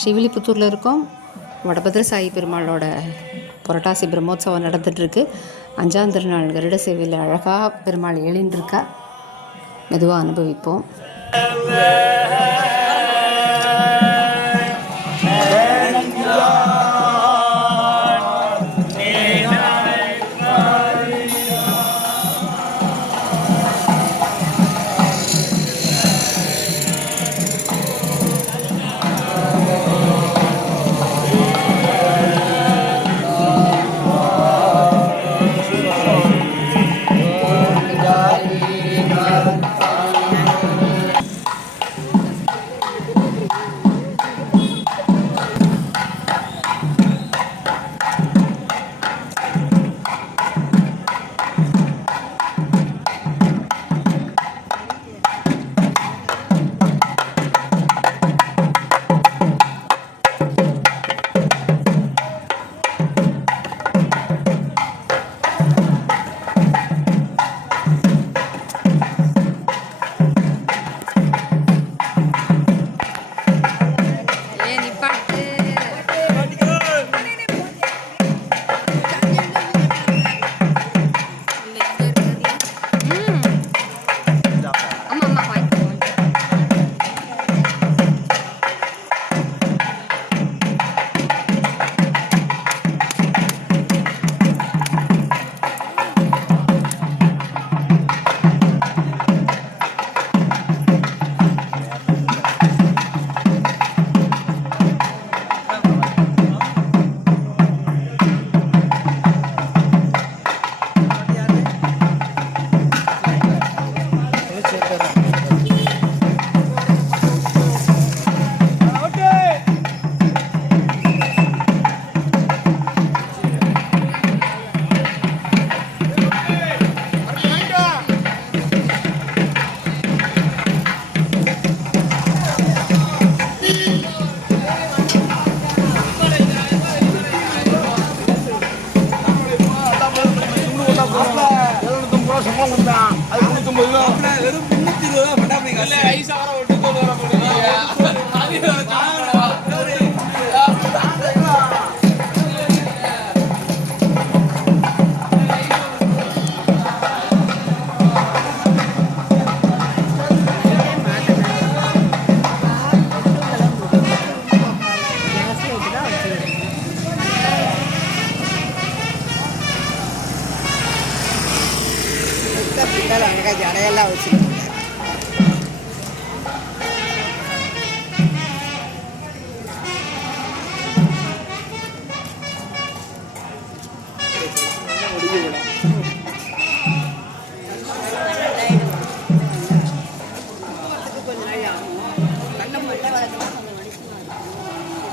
ஸ்ரீவில்லிபுத்தூரில் இருக்கோம். வடபத்திர சாயி பெருமாளோட புரட்டாசி பிரம்மோற்சவம் நடந்துகிட்ருக்கு. 5ஆம் திருநாள் கருட சேவையில் அழகாக பெருமாள் எழுந்திருக்கா. மெதுவாக அனுபவிப்போம். ஜடையெல்லாம் வச்சுருக்கேன். கொஞ்ச நாள் ஆகும்.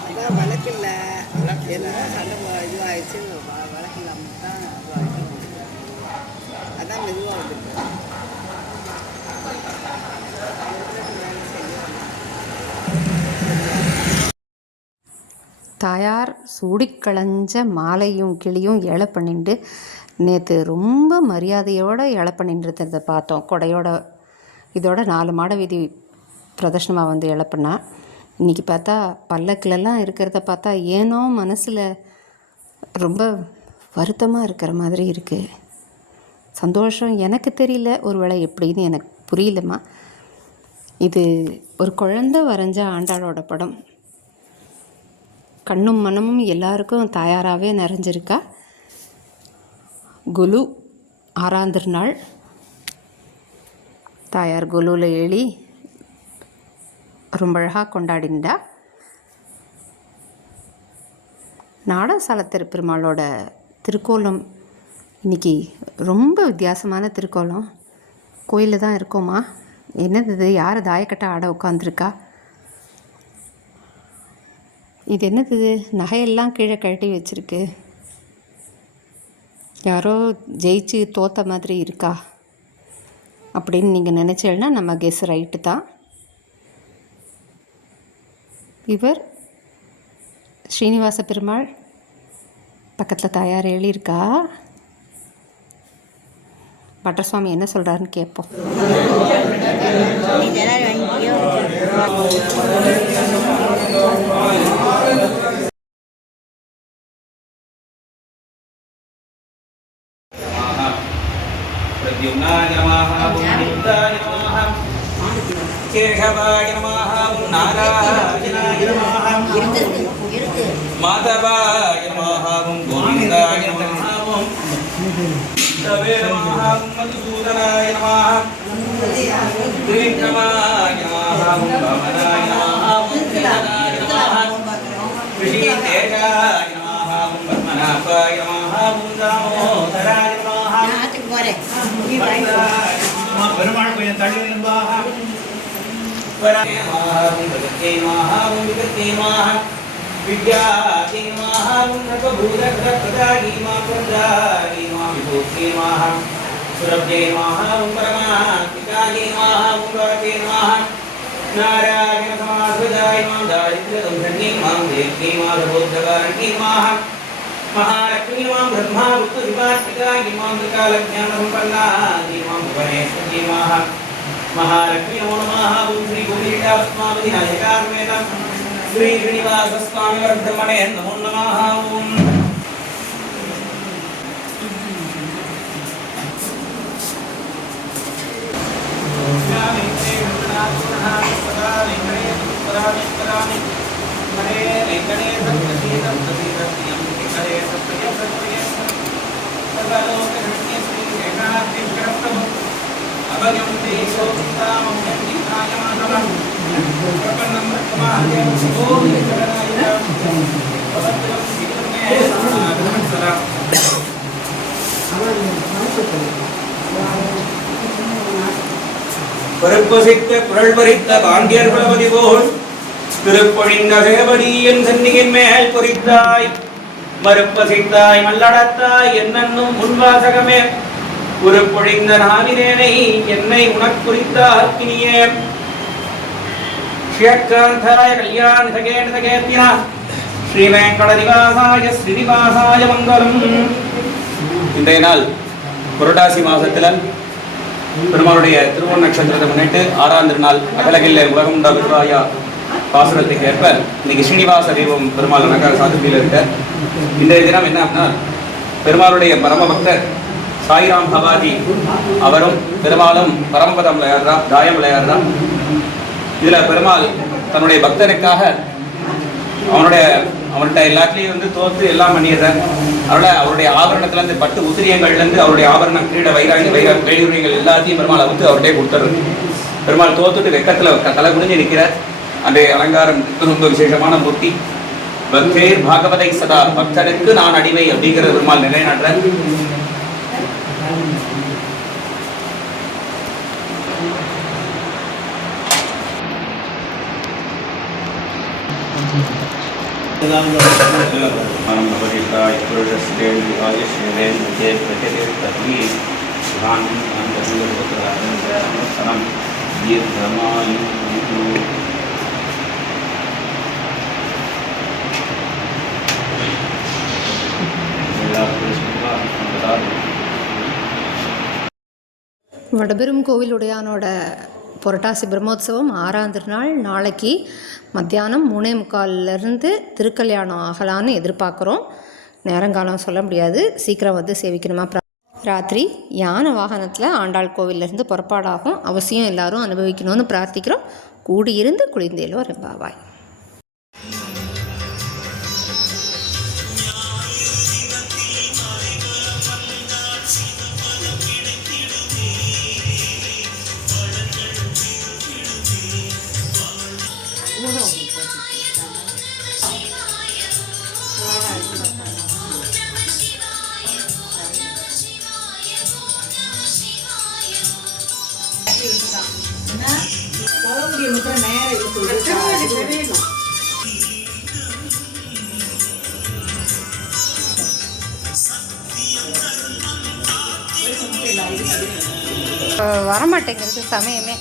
அதான் வழக்கில்ல என்ன சண்டை இதுவாகிடுச்சு. வழக்கில்லாமல் தான் அதான் மெதுவாக வந்துருக்கு. தாயார் சூடிக்களைஞ்ச மாலையும் கிளியும் ஏழை பண்ணிட்டு நேற்று ரொம்ப மரியாதையோடு ஏழை பண்ணின்றதை பார்த்தோம். கொடையோட இதோட 4 மாட வீதி பிரதர்ஷனமாக வந்து ஏழை பண்ணா. இன்றைக்கி பார்த்தா பல்லக்கிலெல்லாம் இருக்கிறத பார்த்தா ஏனோ மனசில் ரொம்ப வருத்தமாக இருக்கிற மாதிரி இருக்குது. சந்தோஷம் எனக்கு தெரியல, ஒரு வேளை எப்படின்னு எனக்கு புரியலம்மா. இது ஒரு குழந்தை வரைஞ்ச ஆண்டாளோட படம். கண்ணும் மனமும் எல்லாருக்கும் தாயாராகவே நிறைஞ்சிருக்கா. குலு 6ஆம் திருநாள் தாயார் குலுவில் ஏழி ரொம்ப அழகாக கொண்டாடிண்டா. நாடசால பெருமாளோட திருக்கோலம் இன்றைக்கி ரொம்ப வித்தியாசமான திருக்கோலம். கோயிலில் தான் இருக்கோமா. என்னது இது? யார் தாயக்கட்டை ஆட உட்காந்துருக்கா? இது என்னது இது? நகையெல்லாம் கீழே கழட்டி வச்சுருக்கு. யாரோ ஜெயிச்சு தோத்த மாதிரி இருக்கா அப்படின்னு நீங்கள் நினச்சேன்னா நம்ம கெஸ் ரைட்டு தான். இவர் ஸ்ரீனிவாச பெருமாள், பக்கத்தில் தாயார் எழுதியிருக்கா. பட்டர் சுவாமி என்ன சொல்கிறாருன்னு கேட்போம். வாங்கிக்கோ. विष्णवे नमः मधुसूदनाय नमः त्रिविक्रमाय नमः वामनाय नमः मुद्गलाय नमः ऋषिकेशाय नमः पद्मनाभाय नमः दामोदराय नमः பெருமாள் கொஞ்சம் தள்ளி நின்பாக वराय नमः विगते नमः विगते नमः विद्याते नमः नकभूतकृतप्रदायि नमः प्रदायि नमः विभूते नमः सुरभ्ये नमः परमात्मिकाय नमः मुराते नमः नारायण समाश्रिताय नमः दारिद्र्यदंशन्ये नमः देव्ये नमः सर्वोद्धकारण्ये नमः महालक्ष्मी नमः ब्रह्मा विष्णुदिवात्मिकाय नमः त्रिकालज्ञानसम्पन्नाय नमः भुवनेश्वर्ये नमः महालक्ष्मी नमो नमः ओम श्री गोविंदास्मामि नायकार्मेतम श्री श्रीनिवास स्वामी वर्धमणे नमो नमः ओम अभयंते सोचितामं दीर्घायमानवं प्रपन्नं रत्माद्यं गोविन्दनाय भवत्वं विक्रमे सदा பரப்பசித்த குரல் பறித்த பாண்டியர் குலபதி போல் திருப்பொழிந்த சேவடியின் சன்னியின் மேல் பொறித்தாய் மறுப்பசித்தாய் மல்லடத்தாய் என்னன்னும் முன்வாசகமே உருப்பொழிந்த நாவினேனை என்னை உனக்குறித்தாக்கினியே ஸ்ரீயக்காந்தாய கல்யாண சகேந்திரா ஸ்ரீவேங்கடநிவாசாய ஸ்ரீனிவாசாய மங்களம். இன்றைய நாள் புரட்டாசி மாசத்துல பெருமாளுடைய திருவோண நட்சத்திரத்தை முன்னிட்டு 6ஆம் திருநாள் அகலகில்ல உலகமுண்டா விருவாயா பாசுரத்துக்கு ஏற்ப இன்னைக்கு ஸ்ரீனிவாச தீபம் பெருமாள் நகர சாத்துப்பியில் இருக்க. இன்றைய தினம் என்ன அப்படின்னா பெருமாளுடைய பரம பக்தர் சாய்ராம் பவாதி அவரும் பெருமாளும் பரமபதம் விளையாடுறா, தாயம் விளையாடுறா. இதுல பெருமாள் தன்னுடைய பக்தருக்காக அவன்கிட்ட எல்லாத்துலேயும் வந்து தோத்து எல்லாம் பண்ணிடுறார். அதனால அவருடைய ஆபரணத்துல இருந்து பட்டு உத்திரியங்கள்ல இருந்து அவருடைய ஆபரணம் கிரீட வைரூரியங்கள் எல்லாத்தையும் பெருமாள் வந்து அவர்கிட்ட கொடுத்துறது. பெருமாள் தோத்துட்டு வெக்கத்துல தலை குனிஞ்சு நிற்கிறார். அன்றைய அலங்காரம் ரொம்ப விசேஷமான மூர்த்தி. பக்தேர் பாகவதை சதா, பக்தனுக்கு நான் அடிமை அப்படிங்கிற பெருமாள் நிலைநாட்டுறார். வடபெரும் கோவிலுடையானோட புரட்டாசி பிரம்மோத்சவம் 6ஆம் திருநாள் நாளைக்கு மத்தியானம் 3:45 திருக்கல்யாணம் ஆகலான்னு எதிர்பார்க்குறோம். நேரங்காலம் சொல்ல முடியாது, சீக்கிரம் வந்து சேவிக்கணுமா. ராத்திரி யானை வாகனத்தில் ஆண்டாள் கோவிலிருந்து புறப்பாடாகும். அவசியம் எல்லாரும் அனுபவிக்கணும்னு பிரார்த்திக்கிறோம். கூடியிருந்து குளிர்ந்தேலோ ரெம்பாவாய். வரமாட்டேங்கிறது சமயமே.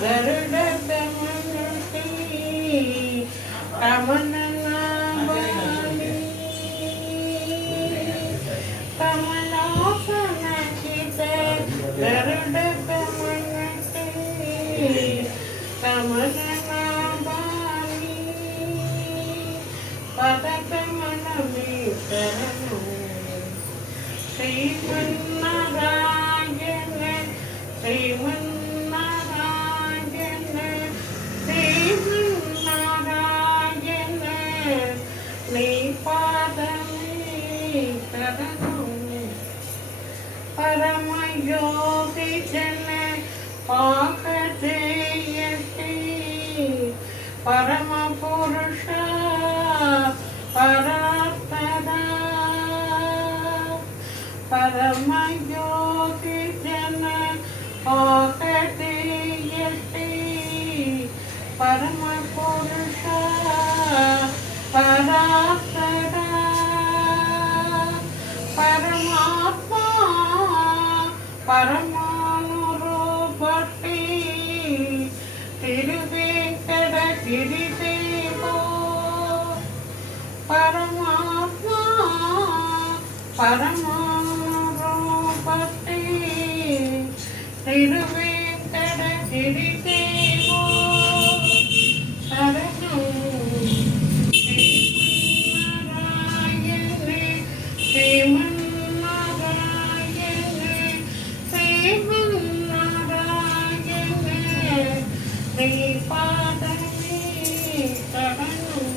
Garuda Damani கமலநாபாணி கமலோசனகித கருட கமலத்தை கமலநாபாணி பதகமலமே சரணம் ஸ்ரீமன்னாராயண ஸ்ரீமன்னாராயண ஸ்ரீமன்னாராயண நீ பாதமே சரணம் பரமயோகி ஜன பாகதேயத்தை பரம புருஷ பராத்மதா பரமயோகி ஜன பாகதேயத்தை பரம புருஷ பராத்மதா பரமாத்மா பரமானுரூபத்தை திருவேங்கட கிரிதேவோ பரமாத்மா பரமானுரூபத்தை திருவேங்கட கிரிதேவோ சரணம் ஸ்ரீமன்னாராயண ஸ்ரீமன்னாராயண ஸ்ரீபாதமே சரணம்